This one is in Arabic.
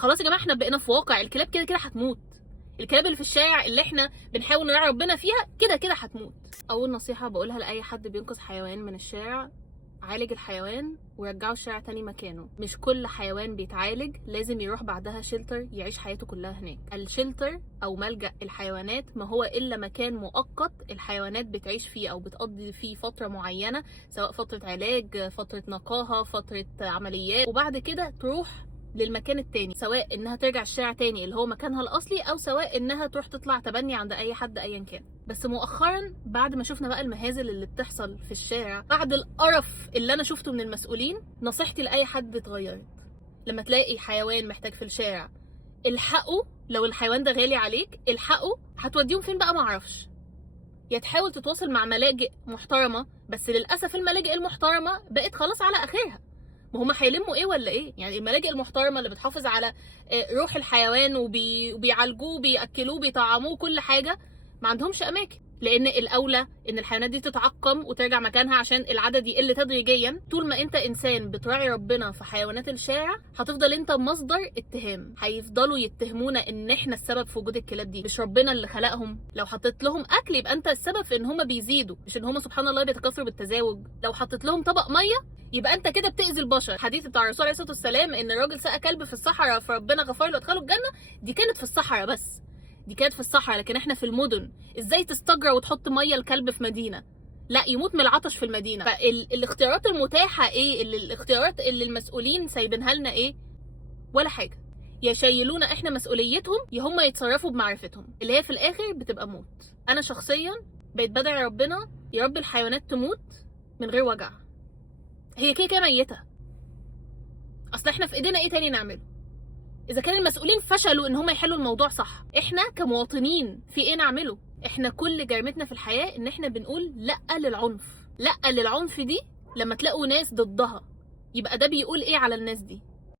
خلاص يا جماعه احنا بقينا في واقع الكلاب كده كده هتموت. الكلاب اللي في الشارع اللي احنا بنحاول نراعي ربنا فيها كده كده هتموت. اول نصيحه بقولها لاي حد بينقذ حيوان من الشارع: عالج الحيوان ورجعه الشارع تاني مكانه. مش كل حيوان بيتعالج لازم يروح بعدها شيلتر يعيش حياته كلها هناك. الشيلتر او ملجأ الحيوانات ما هو الا مكان مؤقت الحيوانات بتعيش فيه او بتقضي فيه فتره معينه، سواء فتره علاج، فتره نقاهه، فتره عمليات، وبعد كده تروح للمكان التاني، سواء انها ترجع الشارع تاني اللي هو مكانها الاصلي او سواء انها تروح تطلع تبني عند اي حد ايا كان. بس مؤخرا بعد ما شفنا بقى المهازل اللي بتحصل في الشارع، بعد القرف اللي انا شفته من المسؤولين، نصيحتي لاي حد اتغيرت: لما تلاقي حيوان محتاج في الشارع الحقه. لو الحيوان ده غالي عليك الحقه. هتوديهم فين بقى معرفش. يا تحاول تتواصل مع ملاجئ محترمه، بس للاسف الملاجئ المحترمه بقت خلاص على اخرها. ما هم هيلموا ايه ولا ايه؟ يعني الملاجئ المحترمه اللي بتحافظ على روح الحيوان وبيعالجوه بياكلوه بيطعموه كل حاجه، ما عندهمش اماكن. لان الاولى ان الحيوانات دي تتعقم وترجع مكانها عشان العدد يقل تدريجيا. طول ما انت انسان بتراعي ربنا في حيوانات الشارع هتفضل انت مصدر اتهام. هيفضلوا يتهمونا ان احنا السبب في وجود الكلاب دي، مش ربنا اللي خلقهم. لو حطيت لهم اكل يبقى انت السبب في ان هم بيزيدوا، مش ان هم سبحان الله بيتكاثروا بالتزاوج. لو حطيت لهم طبق ميه يبقى انت كده بتاذي البشر. الحديث بتاع الرسول عليه الصلاه والسلام ان الراجل سقى كلب في الصحراء فربنا غفر له وادخله الجنه، دي كانت في الصحراء بس. دي كانت في الصحراء، لكن احنا في المدن. ازاي تستجرى وتحط ميه الكلب في مدينه؟ لا، يموت من العطش في المدينه. فالاختيارات المتاحه ايه؟ الاختيارات اللي المسؤولين سايبينها لنا ايه؟ ولا حاجه. يا شايلونا احنا مسؤوليتهم، يا هم يتصرفوا بمعرفتهم، اللي هي في الاخر بتبقى موت. انا شخصيا بقيت بدعي ربنا يا رب الحيوانات تموت من غير وجع. هي كده كده ميته. اصل احنا في ايدينا ايه تاني نعمله؟ اذا كان المسؤولين فشلوا ان هم يحلوا الموضوع صح، احنا كمواطنين في ايه نعمله؟ احنا كل جريمتنا في الحياه ان احنا بنقول لا للعنف. لا للعنف دي لما تلاقوا ناس ضدها، يبقى ده بيقول ايه على الناس دي؟